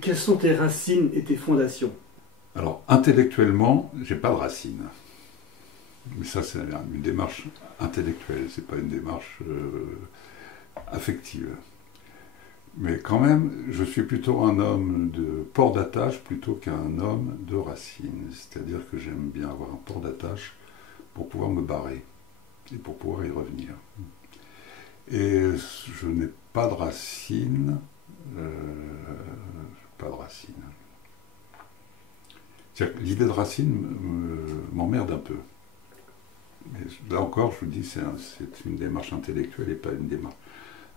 quelles sont tes racines et tes fondations? Alors, intellectuellement, j'ai pas de racines. Mais ça, c'est une démarche intellectuelle, c'est pas une démarche affective. Mais quand même, je suis plutôt un homme de port d'attache plutôt qu'un homme de racines. C'est-à-dire que j'aime bien avoir un port d'attache pour pouvoir me barrer et pour pouvoir y revenir. Et je n'ai pas de racines. Pas de racines. L'idée de racine m'emmerde un peu. Mais là encore, je vous dis, c'est une démarche intellectuelle et pas une démarche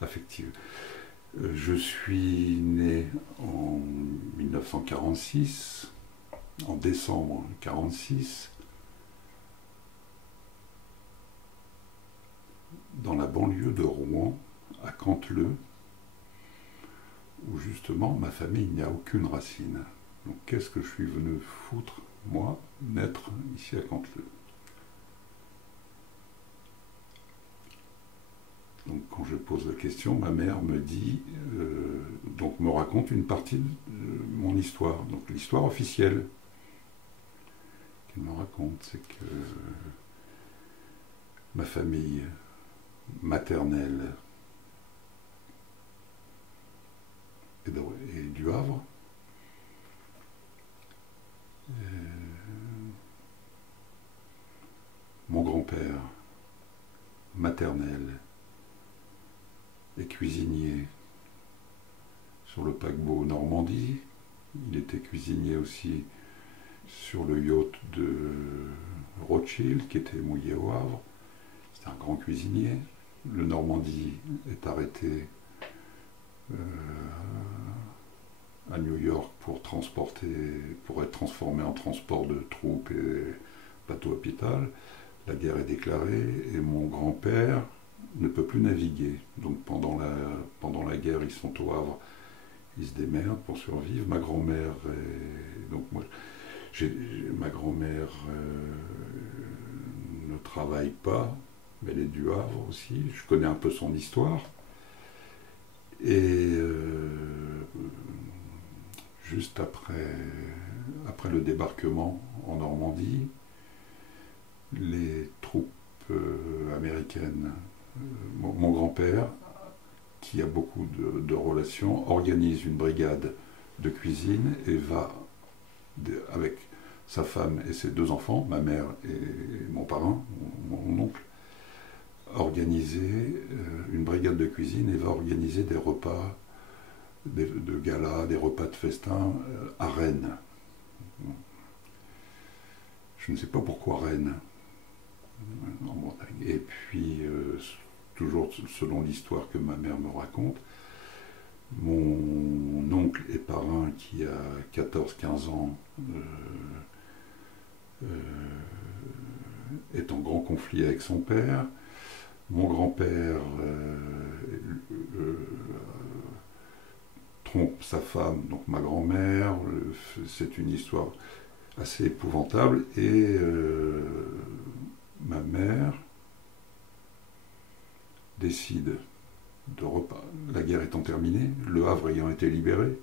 affective. Je suis né en 1946, en décembre 1946, dans la banlieue de Rouen, à Canteleu, où justement ma famille n'a aucune racine. Donc qu'est-ce que je suis venu foutre, moi, naître ici à Canteleu? Donc quand je pose la question, ma mère me dit, donc me raconte une partie de mon histoire, donc l'histoire officielle qu'elle me raconte, c'est que ma famille maternelle est du Havre. Mon grand-père maternel est cuisinier sur le paquebot Normandie. Il était cuisinier aussi sur le yacht de Rothschild qui était mouillé au Havre. C'était un grand cuisinier. Le Normandie est arrêté à New York pour être transformé en transport de troupes et bateau hôpital. La guerre est déclarée et mon grand-père ne peut plus naviguer. Donc pendant la guerre, ils sont au Havre, ils se démerdent pour survivre. Ma grand-mère, ma grand-mère ne travaille pas, mais elle est du Havre aussi. Je connais un peu son histoire. Et juste après le débarquement en Normandie, les troupes américaines, mon grand-père, qui a beaucoup de relations, organise une brigade de cuisine et va, avec sa femme et ses deux enfants, ma mère et mon parrain, mon oncle, organiser une brigade de cuisine et va organiser des repas de gala, des repas de festin à Rennes. Je ne sais pas pourquoi Rennes, en Bretagne. Et puis, toujours selon l'histoire que ma mère me raconte, mon oncle et parrain qui a 14-15 ans est en grand conflit avec son père. Mon grand-père trompe sa femme, donc ma grand-mère. C'est une histoire assez épouvantable. Et ma mère décide la guerre étant terminée, le Havre ayant été libéré,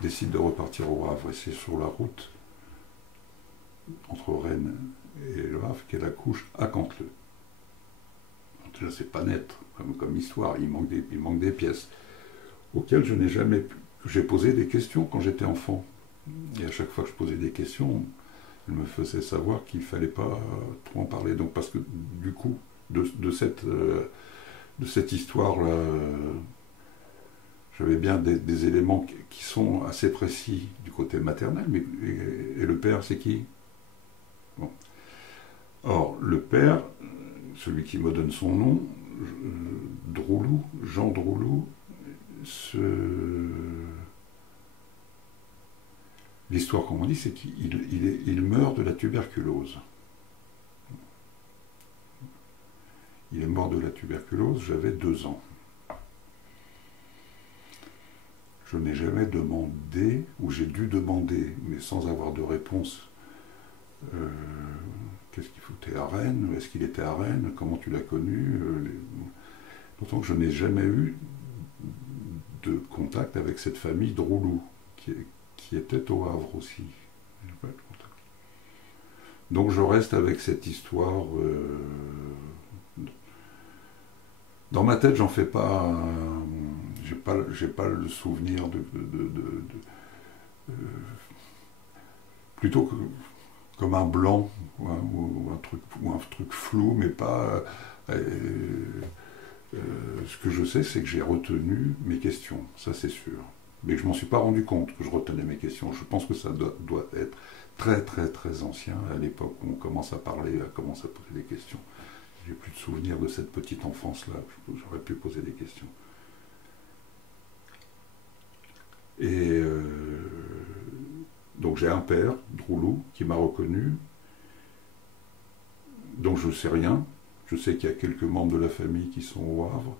décide de repartir au Havre. Et c'est sur la route entre Rennes et le Havre qu'elle accouche à Canteleu. Déjà, c'est pas net comme histoire, il manque des pièces auxquelles je n'ai jamais pu. J'ai posé des questions quand j'étais enfant. Et à chaque fois que je posais des questions, elle me faisait savoir qu'il ne fallait pas trop en parler. Donc, parce que du coup, de cette histoire-là, j'avais bien des éléments qui sont assez précis du côté maternel, mais et le père, c'est qui? Bon. Or, le père, celui qui me donne son nom, Drouloux, Jean Drouloux, l'histoire, comme on dit, c'est qu'il meurt de la tuberculose. Il est mort de la tuberculose, j'avais 2 ans. Je n'ai jamais demandé, ou j'ai dû demander, mais sans avoir de réponse, qu'est-ce qu'il foutait à Rennes? Est-ce qu'il était à Rennes? Comment tu l'as connu? D'autant que je n'ai jamais eu de contact avec cette famille Droulou, qui était au Havre aussi. Donc je reste avec cette histoire. Dans ma tête, j'en fais pas. J'ai pas le souvenir plutôt que comme un blanc ou un truc flou, mais pas. Ce que je sais, c'est que j'ai retenu mes questions, ça c'est sûr. Mais je m'en suis pas rendu compte que je retenais mes questions. Je pense que ça doit être très très très ancien, à l'époque où on commence à parler, commence à poser des questions. J'ai plus de souvenirs de cette petite enfance-là, j'aurais pu poser des questions. Et donc j'ai un père, Droulou, qui m'a reconnu, dont je ne sais rien. Je sais qu'il y a quelques membres de la famille qui sont au Havre.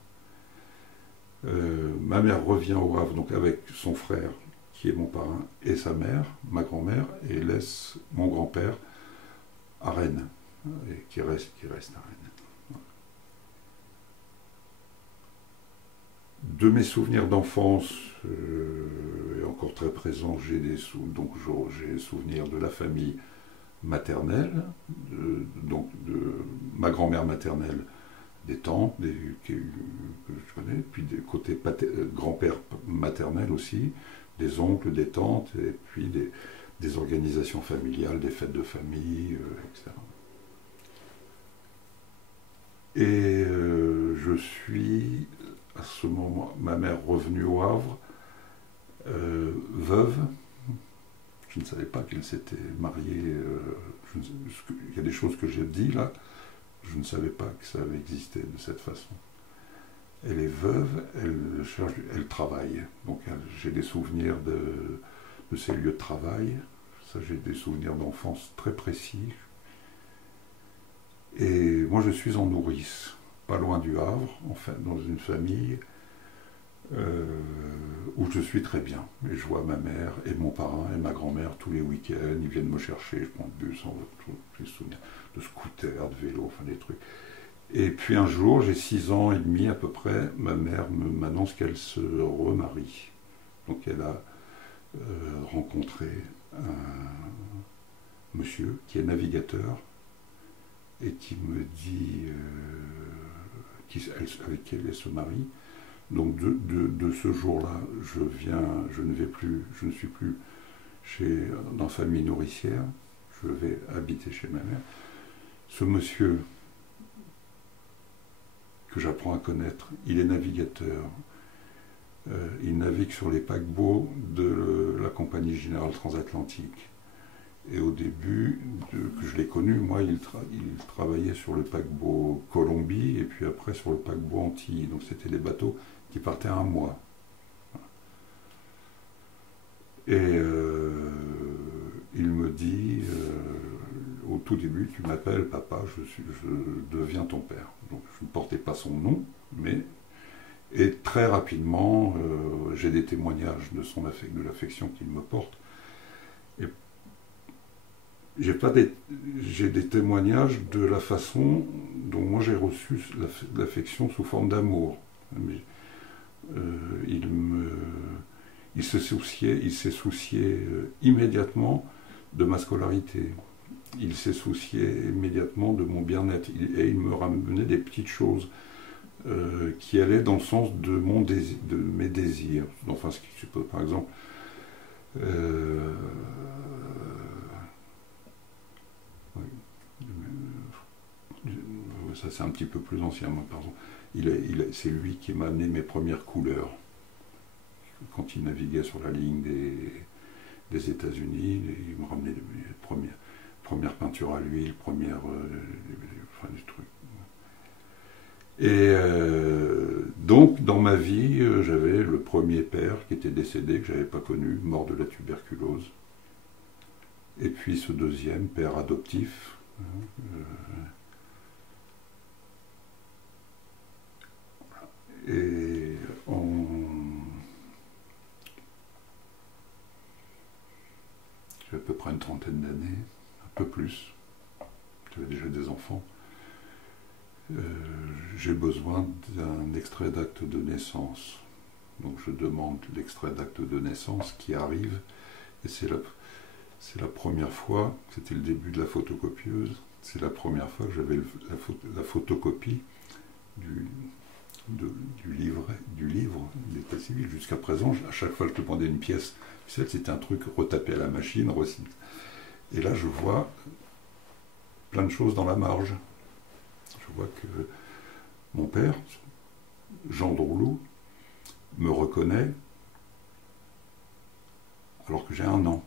Ma mère revient au Havre donc avec son frère, qui est mon parrain, et sa mère, ma grand-mère, et laisse mon grand-père à Rennes, et qui reste à Rennes. De mes souvenirs d'enfance, et encore très présents, j'ai souvenirs de la famille maternelle, donc de ma grand-mère maternelle, des tantes que je connais, puis des côtés grand-père maternel aussi, des oncles, des tantes, et puis des organisations familiales, des fêtes de famille, etc. Et je suis, à ce moment, ma mère revenue au Havre, veuve. Je ne savais pas qu'elle s'était mariée. Il y a des choses que j'ai dit là, je ne savais pas que ça avait existé de cette façon. Elle est veuve, elle travaille. Donc j'ai des souvenirs de ses lieux de travail. Ça, j'ai des souvenirs d'enfance très précis. Et moi, je suis en nourrice, pas loin du Havre, enfin, dans une famille où je suis très bien. Et je vois ma mère et mon parrain et ma grand-mère tous les week-ends. Ils viennent me chercher, je prends le bus, j'ai des souvenirs de scooter, de vélo, enfin des trucs. Et puis un jour, j'ai 6 ans et demi à peu près, ma mère m'annonce qu'elle se remarie. Donc elle a rencontré un monsieur qui est navigateur et qui me dit avec qui elle se marie. Donc de ce jour-là, je ne suis plus dans la famille nourricière, je vais habiter chez ma mère. Ce monsieur que j'apprends à connaître, il est navigateur. Il navigue sur les paquebots de la Compagnie Générale Transatlantique. Et au début que je l'ai connu, moi, il travaillait sur le paquebot Colombie et puis après sur le paquebot Antilles. Donc c'était des bateaux qui partaient un mois. Et il me dit, au tout début, tu m'appelles papa, je deviens ton père. Donc je ne portais pas son nom, mais... Et très rapidement, j'ai des témoignages de l'affection qu'il me porte. Et j'ai des témoignages de la façon dont moi j'ai reçu l'affection sous forme d'amour. Il s'est soucié immédiatement de ma scolarité. Il s'est soucié immédiatement de mon bien-être. Et il me ramenait des petites choses qui allaient dans le sens de mes désirs. Enfin, ce qui suppose, par exemple, ça c'est un petit peu plus ancien, moi, pardon. C'est lui qui m'a amené mes premières couleurs. Quand il naviguait sur la ligne des États-Unis, il me ramenait mes premières peintures à l'huile, enfin, des trucs. Et donc, dans ma vie, j'avais le premier père qui était décédé, que je n'avais pas connu, mort de la tuberculose. Et puis ce deuxième, père adoptif. Et j'ai à peu près une trentaine d'années, un peu plus. J'avais déjà des enfants. J'ai besoin d'un extrait d'acte de naissance. Donc je demande l'extrait d'acte de naissance qui arrive, et c'est la première fois, c'était le début de la photocopieuse, c'est la première fois que j'avais la photocopie du livre d'état civil. Jusqu'à présent, à chaque fois que je demandais une pièce, c'était un truc retapé à la machine, et là je vois plein de choses dans la marge. Je vois que mon père, Jean Drouloux, me reconnaît alors que j'ai 1 an.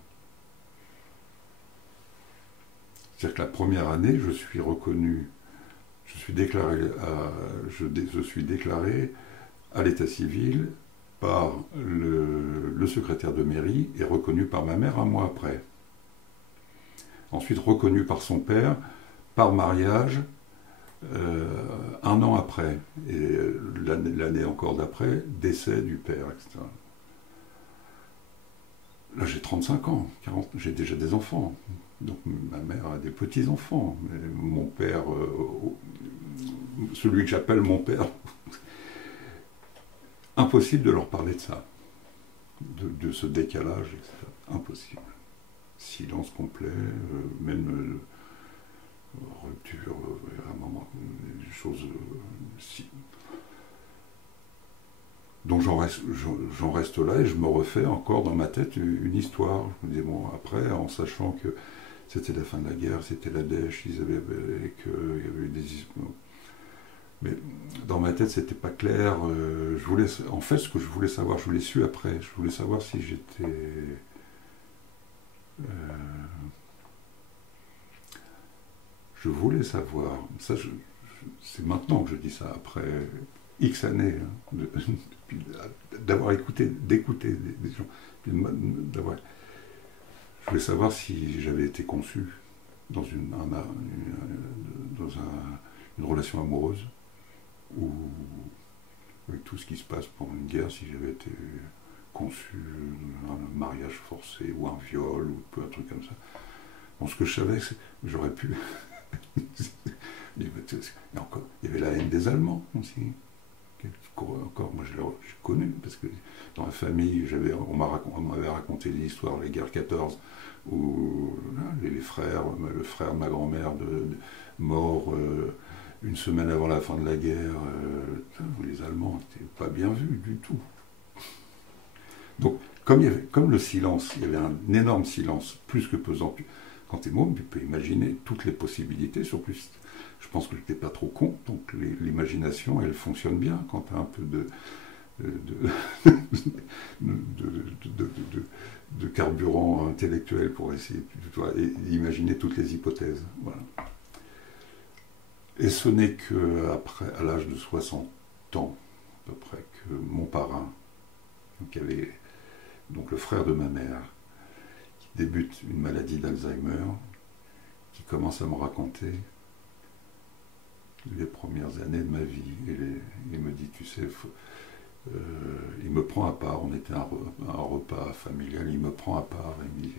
C'est-à-dire que la première année, je suis reconnu, je suis déclaré à l'état civil par le secrétaire de mairie et reconnu par ma mère 1 mois après. Ensuite reconnu par son père, par mariage, 1 an après. Et l'année encore d'après, décès du père, etc. Là j'ai 35 ans, 40, j'ai déjà des enfants. Donc ma mère a des petits-enfants. Mon père, celui que j'appelle mon père, impossible de leur parler de ça, de ce décalage, etc. Impossible. Silence complet, même rupture, à un moment, des choses. Donc j'en reste là et je me refais encore dans ma tête une histoire. Je me dis, bon, après, en sachant que c'était la fin de la guerre, c'était la dèche, et qu'il y avait eu des... Mais dans ma tête, c'était pas clair. En fait, ce que je voulais savoir, je l'ai su après. Je voulais savoir si j'étais... je voulais savoir. Ça, c'est maintenant que je dis ça, après X années, hein, d'avoir d'écouter des gens. Je voulais savoir si j'avais été conçu dans une relation amoureuse, ou avec tout ce qui se passe pendant une guerre, si j'avais été conçu un mariage forcé, ou un viol, ou un truc comme ça. Bon, ce que je savais, c'est que j'aurais pu... il y avait la haine des Allemands aussi. Encore, moi je l'ai connu, parce que dans la famille, on m'avait raconté l'histoire, les guerres 14, où les frères, le frère de ma grand-mère mort 1 semaine avant la fin de la guerre, les Allemands n'étaient pas bien vus du tout. Donc, comme le silence, il y avait un énorme silence, plus que pesant. Quand tu es môme, tu peux imaginer toutes les possibilités, sur plus. Je pense que je n'étais pas trop con, donc l'imagination, elle fonctionne bien quand tu as un peu de carburant intellectuel pour essayer d'imaginer toutes les hypothèses. Voilà. Et ce n'est qu'après, à l'âge de 60 ans, à peu près, que mon parrain, donc le frère de ma mère, qui débute une maladie d'Alzheimer, qui commence à me raconter les premières années de ma vie. Il me dit, tu sais, il me prend à part, on était à un repas familial, il me prend à part, et il me dit,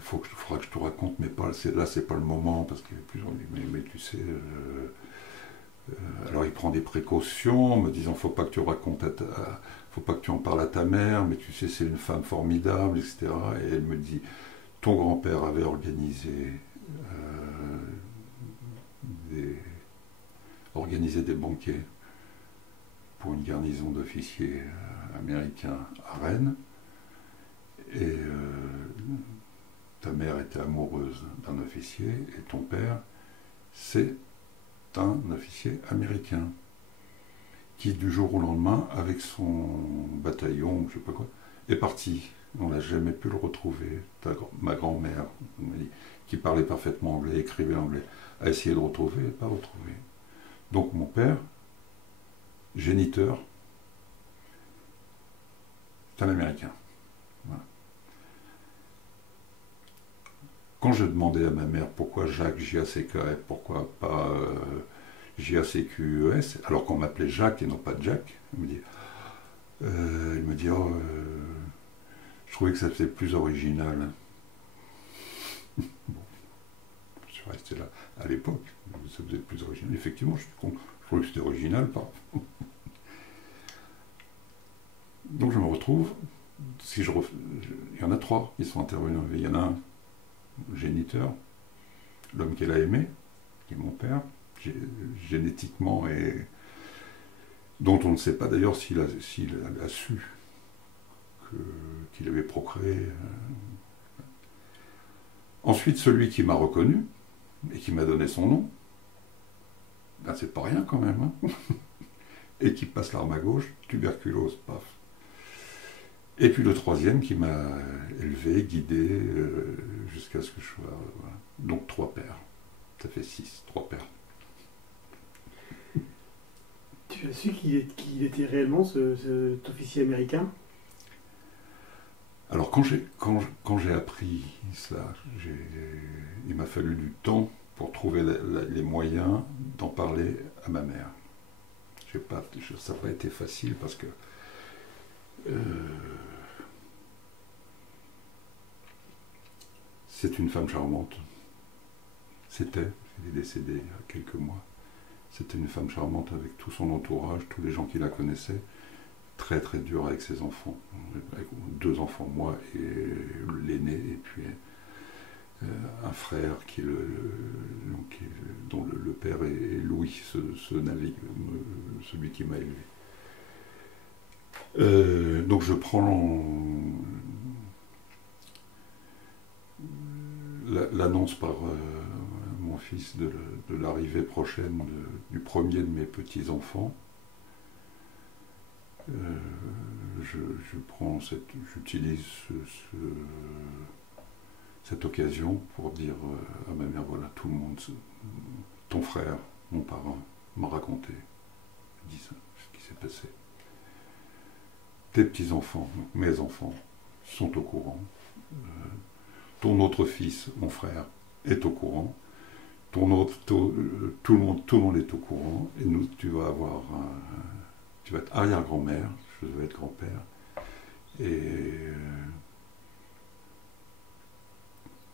faudra que je te raconte, mais là c'est pas le moment, parce qu'il y a plusieurs... Mais tu sais... alors il prend des précautions, me disant, faut pas que tu racontes faut pas que tu en parles à ta mère, mais tu sais, c'est une femme formidable, etc. Et elle me dit, ton grand-père avait organisé des banquets pour une garnison d'officiers américains à Rennes, et ta mère était amoureuse d'un officier, et ton père, c'est un officier américain qui, du jour au lendemain, avec son bataillon, je sais pas quoi, est parti. On n'a jamais pu le retrouver. Ma grand-mère, qui parlait parfaitement anglais, écrivait anglais, a essayé de le retrouver, et pas retrouvé. Donc mon père, géniteur, c'est un Américain. Voilà. Quand je demandais à ma mère pourquoi Jacques J-A-C-K-F, pourquoi pas J-A-C-Q-E-S, alors qu'on m'appelait Jacques et non pas Jack, elle me dit oh, je trouvais que ça faisait plus original. Bon, je suis resté là à l'époque, ça faisait plus original. Effectivement, je trouvais que c'était original. Donc je me retrouve, il y en a 3 qui sont intervenus. Il y en a un, géniteur, l'homme qu'elle a aimé, qui est mon père, génétiquement, et dont on ne sait pas d'ailleurs s'il a su qu'il avait procréé. Ensuite, celui qui m'a reconnu et qui m'a donné son nom, ben, c'est pas rien quand même, hein. Et qui passe l'arme à gauche, tuberculose, paf. Et puis le troisième qui m'a élevé, guidé, jusqu'à ce que je sois... voilà. Donc 3 pères. Ça fait 6, 3 pères. Tu as su qu'il était réellement cet officier américain? Alors quand j'ai appris cela, il m'a fallu du temps pour trouver les moyens d'en parler à ma mère. Ça n'a pas été facile parce que c'est une femme charmante. Elle est décédée il y a quelques mois. C'était une femme charmante avec tout son entourage, tous les gens qui la connaissaient. Très très dur avec ses enfants. Avec 2 enfants, moi et l'aîné, et puis un frère dont le père est Louis, ce navigue, celui qui m'a élevé. Donc je prends l'annonce par mon fils de l'arrivée prochaine du premier de mes petits-enfants. J'utilise cette occasion pour dire à ma mère, voilà, tout le monde, ton frère, mon parrain, m'a raconté, dit ça, ce qui s'est passé. Tes petits-enfants, mes enfants, sont au courant. Ton autre fils, mon frère, est au courant. Tout le monde est au courant. Et nous, tu vas être arrière-grand-mère, je vais être grand-père. Et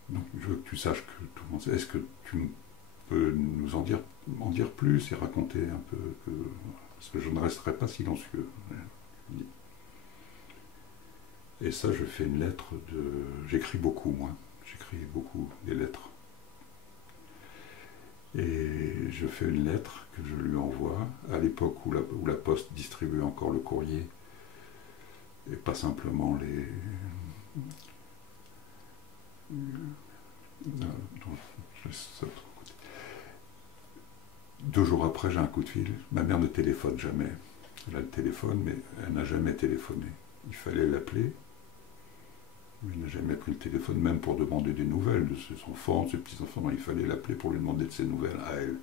donc je veux que tu saches que tout le monde sait. Est-ce que tu peux nous en dire plus et raconter un peu parce que je ne resterai pas silencieux. Et ça, je fais une lettre j'écris beaucoup, moi. J'écris beaucoup des lettres. Et je fais une lettre que je lui envoie à l'époque où la Poste distribuait encore le courrier et pas simplement les... Non, je laisse ça de côté. 2 jours après, j'ai un coup de fil. Ma mère ne téléphone jamais. Elle a le téléphone, mais elle n'a jamais téléphoné. Il fallait l'appeler. Il n'a jamais pris le téléphone, même pour demander des nouvelles de ses enfants, de ses petits-enfants. Non, il fallait l'appeler pour lui demander de ses nouvelles à elle.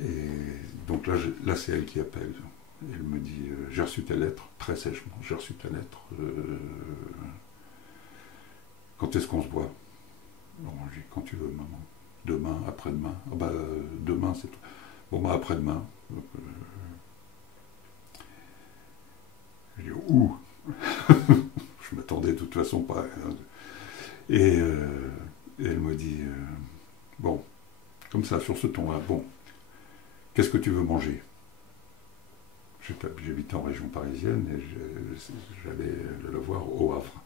Et donc là c'est elle qui appelle. Elle me dit, j'ai reçu ta lettre, très sèchement, j'ai reçu ta lettre. Quand est-ce qu'on se voit? Bon, j'ai dit, quand tu veux, maman. Demain, après-demain. Ah bah, demain, c'est tout. Bon, bah, après-demain. Je dis, où? Je m'attendais de toute façon pas. Et elle me dit, bon, comme ça, sur ce ton-là, bon, qu'est-ce que tu veux manger? J'habitais en région parisienne et j'allais la voir au Havre.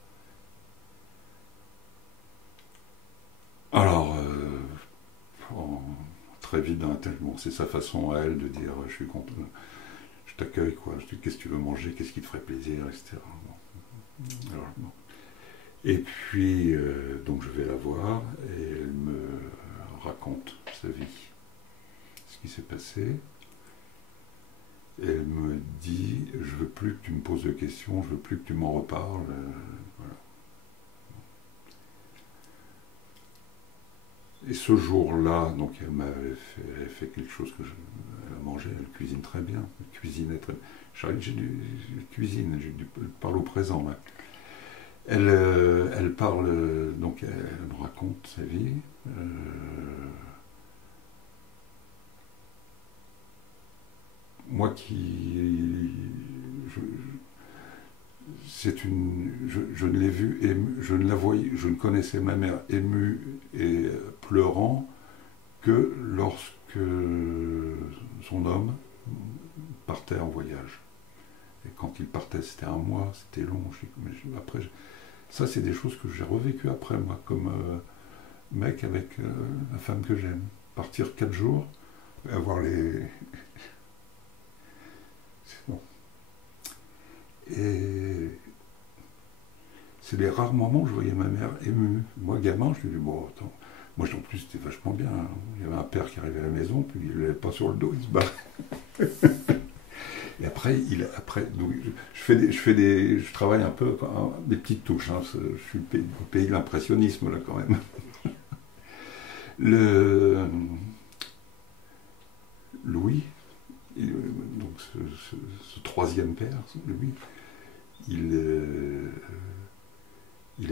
Alors, très vite dans la tête, bon, c'est sa façon à elle de dire, je suis content, je t'accueille, quoi. Je dis, qu'est-ce que tu veux manger, qu'est-ce qui te ferait plaisir, etc. Bon. Alors, bon. Et puis, donc je vais la voir et elle me raconte sa vie, ce qui s'est passé. Et elle me dit, je veux plus que tu me poses de questions, je veux plus que tu m'en reparles. Voilà. Et ce jour-là, donc elle m'avait fait quelque chose que elle a mangé, elle cuisine très bien, elle cuisinait très bien. Je cuisine, je parle au présent là. Elle parle, donc elle me raconte sa vie. Moi qui... je ne l'ai vue, je ne la voyais, je ne connaissais ma mère émue et pleurant que lorsque son homme partait en voyage. Et quand il partait, c'était un mois, c'était long. Après, ça, c'est des choses que j'ai revécues après, moi, comme mec avec la femme que j'aime. Partir 4 jours, avoir les... Bon. Et c'est les rares moments où je voyais ma mère émue. Moi, gamin, je lui dis, bon, attends. Moi, en plus, c'était vachement bien. Hein. Il y avait un père qui arrivait à la maison, puis il ne l'avait pas sur le dos, il se barrait. Et après, donc, je travaille un peu, hein, des petites touches. Hein, je suis au pays de l'impressionnisme, là, quand même. Louis, donc ce troisième père, Louis, il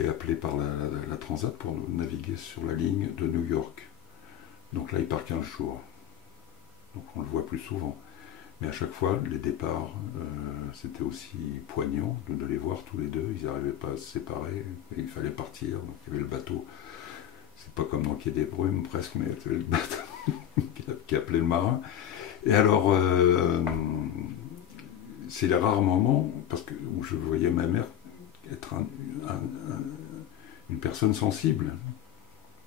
est appelé par la Transat pour naviguer sur la ligne de New York. Donc là, il part 15 jours. Donc on le voit plus souvent. Mais à chaque fois, les départs, c'était aussi poignant de les voir tous les deux. Ils n'arrivaient pas à se séparer. Et il fallait partir. Donc il y avait le bateau. C'est pas comme dans le Quai des Brumes, presque, mais il y avait le bateau qui appelait le marin. Et alors, c'est les rares moments où je voyais ma mère être une personne sensible.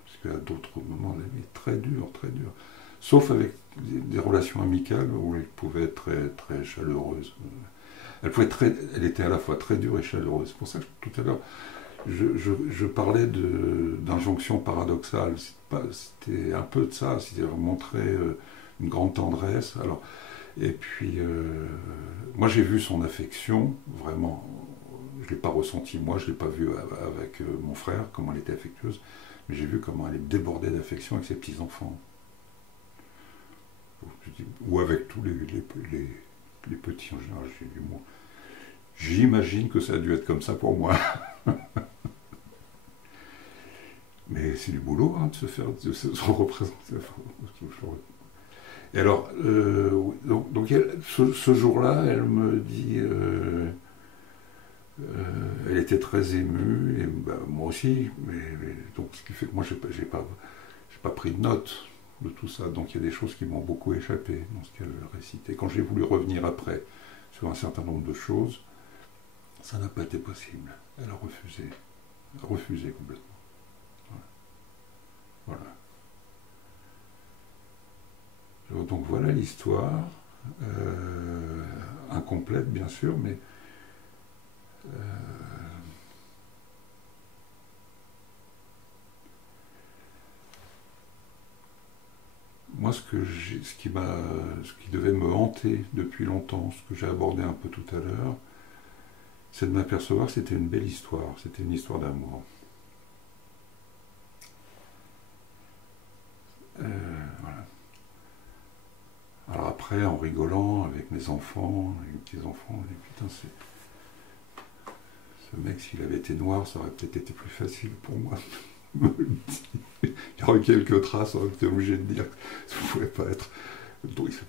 Parce qu'à d'autres moments, elle est très dure, très dure. Sauf avec des relations amicales où elle pouvait être très, très chaleureuse. Elle était à la fois très dure et chaleureuse. C'est pour ça que tout à l'heure, je parlais d'injonction paradoxale. C'était un peu de ça, c'est-à-dire montrer une grande tendresse. Alors, et puis, moi j'ai vu son affection, vraiment, je ne l'ai pas ressenti moi, je ne l'ai pas vu avec mon frère, comment elle était affectueuse, mais j'ai vu comment elle débordait d'affection avec ses petits-enfants. Ou avec tous les petits en général. J'imagine que ça a dû être comme ça pour moi. Mais c'est du boulot hein, de se représenter. Et alors, donc ce jour-là, elle me dit, elle était très émue, et ben, moi aussi, donc ce qui fait que moi j'ai pas pris de notes de tout ça, donc il y a des choses qui m'ont beaucoup échappé dans ce qu'elle récitait. Quand j'ai voulu revenir après sur un certain nombre de choses, ça n'a pas été possible. Elle a refusé complètement. Voilà. Donc voilà l'histoire, incomplète bien sûr, mais moi ce qui devait me hanter depuis longtemps, ce que j'ai abordé un peu tout à l'heure, c'est de m'apercevoir que c'était une belle histoire, c'était une histoire d'amour. Voilà. Alors après, en rigolant avec mes enfants, avec mes petits-enfants, je dis putain, ce mec, s'il avait été noir, ça aurait peut-être été plus facile pour moi. Il y aurait eu quelques traces, on aurait été obligé de dire que ça ne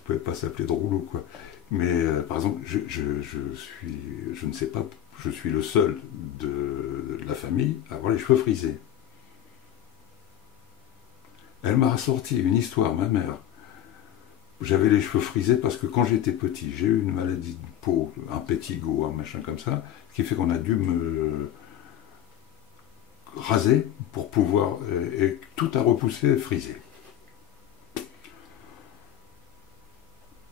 pouvait pas s'appeler Droulo, quoi. Mais par exemple, je ne sais pas, je suis le seul de la famille à avoir les cheveux frisés. Elle m'a sorti une histoire, ma mère. J'avais les cheveux frisés parce que quand j'étais petit, j'ai eu une maladie de peau, un pétigo, un machin comme ça, ce qui fait qu'on a dû me raser pour pouvoir... et tout a repoussé frisé.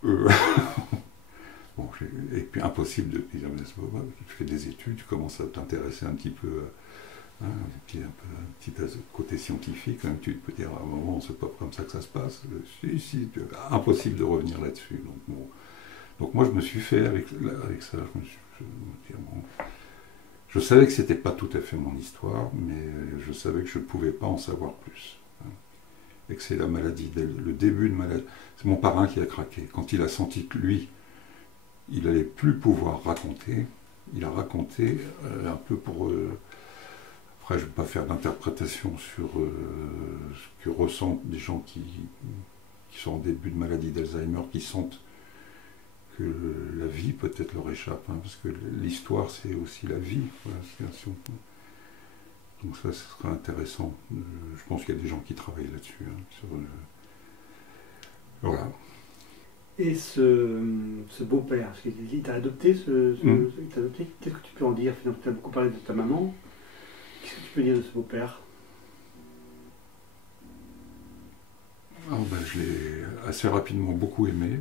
Bon, et puis impossible de dire, mais à ce moment, tu fais des études, tu commences à t'intéresser un petit peu... un petit côté scientifique, hein, tu peux dire à un moment, c'est pas comme ça que ça se passe. Si, impossible de revenir là-dessus. Donc moi, je me suis fait avec ça. Je savais que c'était pas tout à fait mon histoire, mais je savais que je ne pouvais pas en savoir plus. Hein, et que c'est la maladie, le début de maladie. C'est mon parrain qui a craqué. Quand il a senti que lui, il n'allait plus pouvoir raconter, il a raconté un peu pour... Après, je ne vais pas faire d'interprétation sur ce que ressentent des gens qui sont en début de maladie d'Alzheimer, qui sentent que la vie peut-être leur échappe, hein, parce que l'histoire, c'est aussi la vie. Voilà, donc ça, ce serait intéressant. Je pense qu'il y a des gens qui travaillent là-dessus. Hein, voilà. Et ce beau-père, parce qu'il t'a adopté, il t'a adopté, qu'est-ce que tu peux en dire? Finalement, tu as beaucoup parlé de ta maman. Qu'est-ce que tu peux dire de ce beau-père? Je l'ai assez rapidement beaucoup aimé,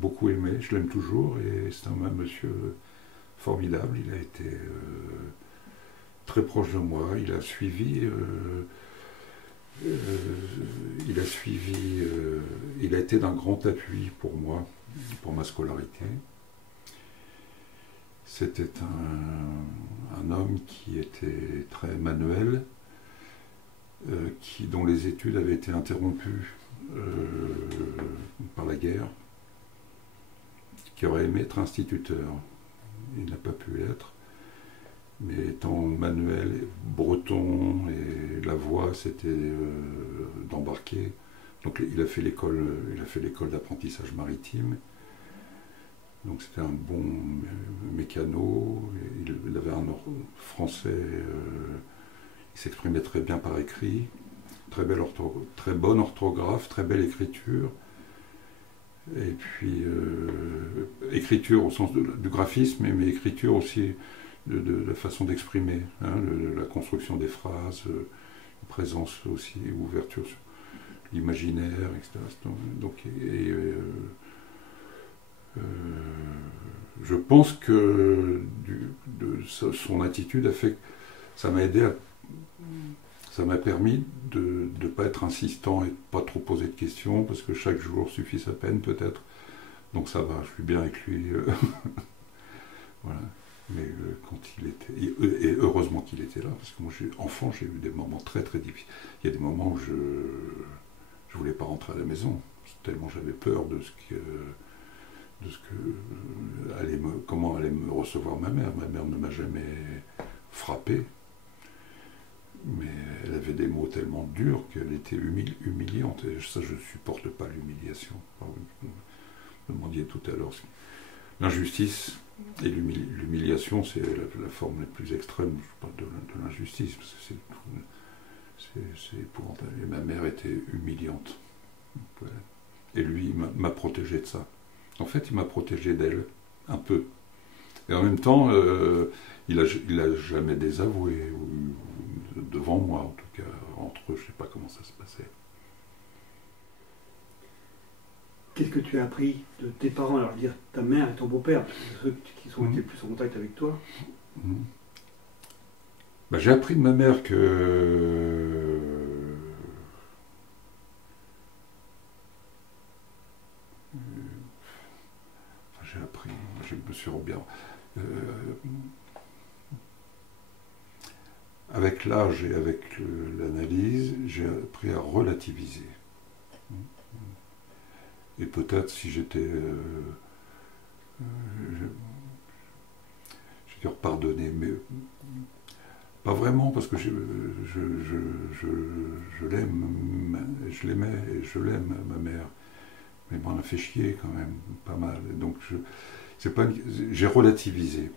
beaucoup aimé, je l'aime toujours, et c'est un monsieur formidable. Il a été très proche de moi, il a suivi, il a été d'un grand appui pour moi, pour ma scolarité. C'était un homme qui était très manuel, dont les études avaient été interrompues par la guerre, qui aurait aimé être instituteur. Il n'a pas pu l'être, mais étant manuel, breton, et la voie c'était d'embarquer. Donc il a fait l'école d'apprentissage maritime. Donc c'était un bon mécano. Il avait un français. Il s'exprimait très bien par écrit, très bonne orthographe, très belle écriture. Et puis, écriture au sens du graphisme, mais écriture aussi de la façon d'exprimer, hein, la construction des phrases, présence aussi, ouverture sur l'imaginaire, etc. Donc, je pense que son attitude a fait que ça m'a aidé ça m'a permis de ne pas être insistant et de ne pas trop poser de questions, parce que chaque jour suffit sa peine peut-être. Donc ça va, je suis bien avec lui. Voilà. Mais quand il était... Et heureusement qu'il était là, parce que moi, enfant, j'ai eu des moments très très difficiles. Il y a des moments où je ne voulais pas rentrer à la maison, tellement j'avais peur de comment allait me recevoir ma mère. Ma mère ne m'a jamais frappé. Mais elle avait des mots tellement durs qu'elle était humiliante. Et ça, je ne supporte pas l'humiliation. Vous me demandiez tout à l'heure. L'injustice et l'humiliation, c'est la forme la plus extrême de l'injustice. Parce que c'est épouvantable. Et ma mère était humiliante. Et lui, il m'a protégé de ça. En fait, il m'a protégé d'elle, un peu. Et en même temps, il a jamais désavoué, devant moi en tout cas. Entre eux, je ne sais pas comment ça se passait. Qu'est-ce que tu as appris de tes parents, alors dire ta mère et ton beau-père, ceux qui sont été plus en contact avec toi? J'ai appris de ma mère que je me suis bien. Avec l'âge et avec l'analyse, j'ai appris à relativiser. Et peut-être si j'étais... je veux dire pardonner, mais pas vraiment, parce que je l'aime, je l'aimais et je l'aime, ma mère. Mais m'en a fait chier quand même, pas mal. Donc j'ai relativisé.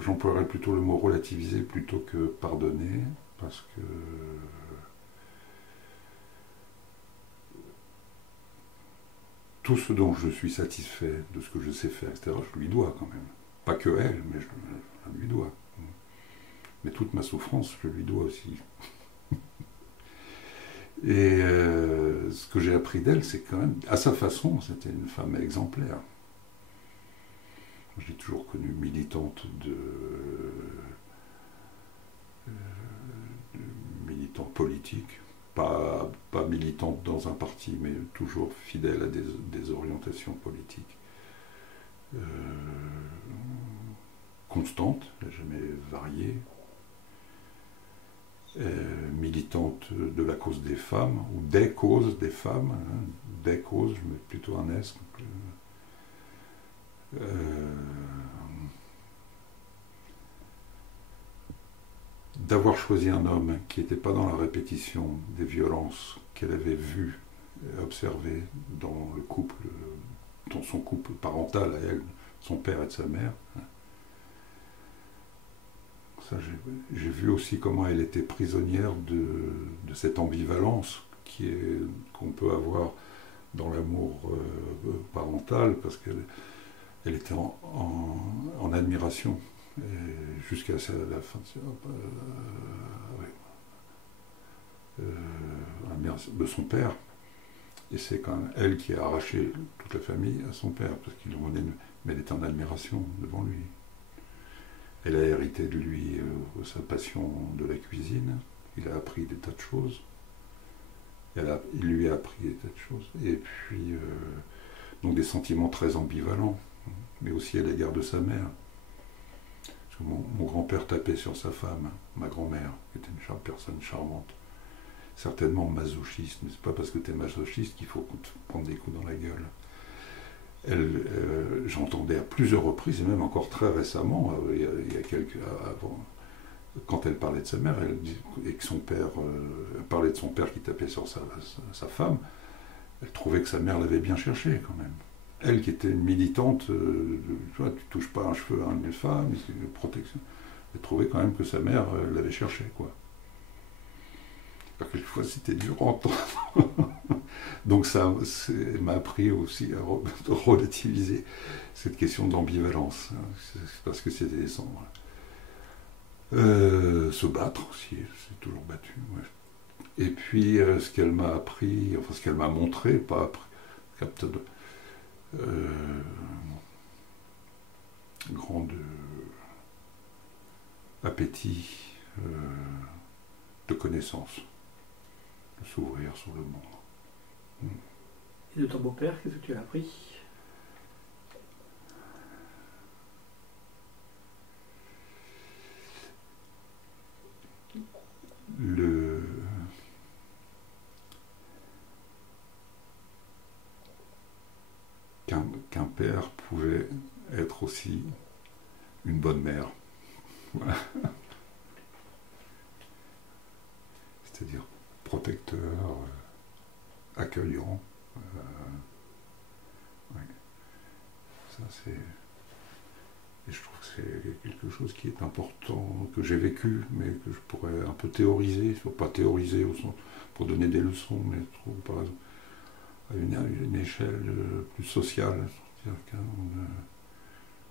J'emploierais plutôt le mot relativiser plutôt que pardonner, parce que tout ce dont je suis satisfait, de ce que je sais faire, etc., je lui dois quand même. Pas que elle, mais je lui dois. Mais toute ma souffrance, je lui dois aussi. Et ce que j'ai appris d'elle, c'est quand même, à sa façon, c'était une femme exemplaire. Je l'ai toujours connue militante militante politique, pas militante dans un parti, mais toujours fidèle à des orientations politiques. Constante, elle n'a jamais varié. Militante de la cause des femmes, ou des causes des femmes, hein, des causes, je mets plutôt un S. D'avoir choisi un homme qui n'était pas dans la répétition des violences qu'elle avait vues et observées dans son couple parental à elle, son père et de sa mère. Ça, j'ai vu aussi comment elle était prisonnière de cette ambivalence qu'on peut avoir dans l'amour parental, parce qu'elle était en admiration jusqu'à la fin de son père. Et c'est quand même elle qui a arraché toute la famille à son père, parce qu'il en venait, mais elle était en admiration devant lui. Elle a hérité de lui sa passion de la cuisine. Il a appris des tas de choses. Il lui a appris des tas de choses. Et puis, donc des sentiments très ambivalents, mais aussi à l'égard de sa mère. Parce que mon grand-père tapait sur sa femme, ma grand-mère, qui était une personne charmante. Certainement masochiste, mais c'est pas parce que tu es masochiste qu'il faut prendre des coups dans la gueule. J'entendais à plusieurs reprises, et même encore très récemment, il y a quelques avant, quand elle parlait de sa mère, et que son père parlait de son père qui tapait sur sa femme, elle trouvait que sa mère l'avait bien cherché quand même. Elle qui était une militante, tu vois, tu touches pas un cheveu à une femme, c'est une protection. Elle trouvait quand même que sa mère l'avait cherché, quoi. Quelquefois c'était dur à entendre. Donc ça m'a appris aussi à relativiser cette question d'ambivalence. C'est parce que c'était descendre. Se battre aussi, c'est toujours battu. Ouais. Et puis ce qu'elle m'a appris, enfin ce qu'elle m'a montré, pas appris, grand appétit de connaissances. De s'ouvrir sur le monde. Et de ton beau-père, qu'est-ce que tu as appris? Qu'un père pouvait être aussi une bonne mère. Voilà. C'est-à-dire protecteur, accueillant. Ouais. Ça, c'est... Et je trouve que c'est quelque chose qui est important, que j'ai vécu, mais que je pourrais un peu théoriser. Il ne faut pas théoriser au sens pour donner des leçons, mais je trouve par exemple à une échelle plus sociale. C'est-à-dire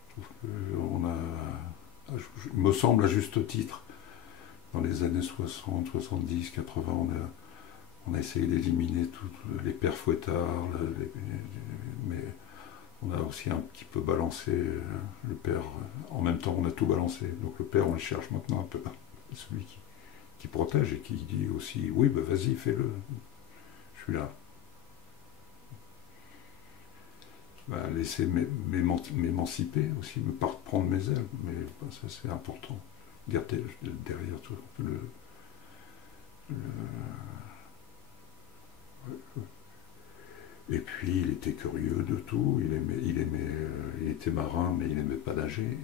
je trouve qu'on a, il me semble à juste titre, dans les années 60, 70, 80, on a essayé d'éliminer tous les pères fouettards, mais on a aussi un petit peu balancé le père. En même temps, on a tout balancé. Donc le père, on le cherche maintenant un peu. Celui qui protège et qui dit aussi, oui, ben vas-y, fais-le. Je suis là. Ben, laisser m'émanciper aussi, me prendre mes ailes. Mais ben, ça, c'est important. Garder derrière tout Et puis il était curieux de tout, il était marin, mais il n'aimait pas nager.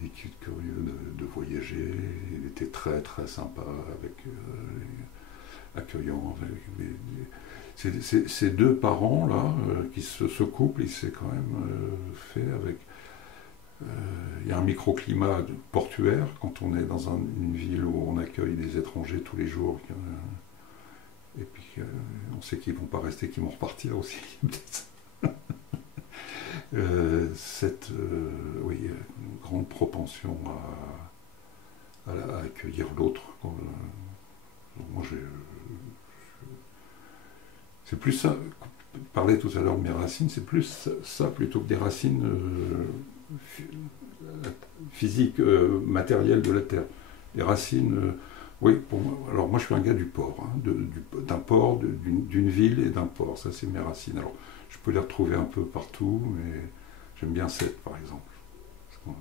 Il était curieux de voyager, il était très très sympa, accueillant. Ces deux parents là, ce couple, il s'est quand même fait avec. Il y a un microclimat portuaire quand on est dans une ville où on accueille des étrangers tous les jours. Et puis on sait qu'ils ne vont pas rester, qu'ils vont repartir aussi. Oui, une grande propension à accueillir l'autre. Moi, c'est plus ça. Je parlais tout à l'heure de mes racines, c'est plus ça plutôt que des racines physiques, matérielles de la terre. Les racines. Oui, pour moi, alors moi je suis un gars du port, hein, d'un port, d'une ville et d'un port, ça c'est mes racines. Alors je peux les retrouver un peu partout, mais j'aime bien Sète par exemple. Ouais.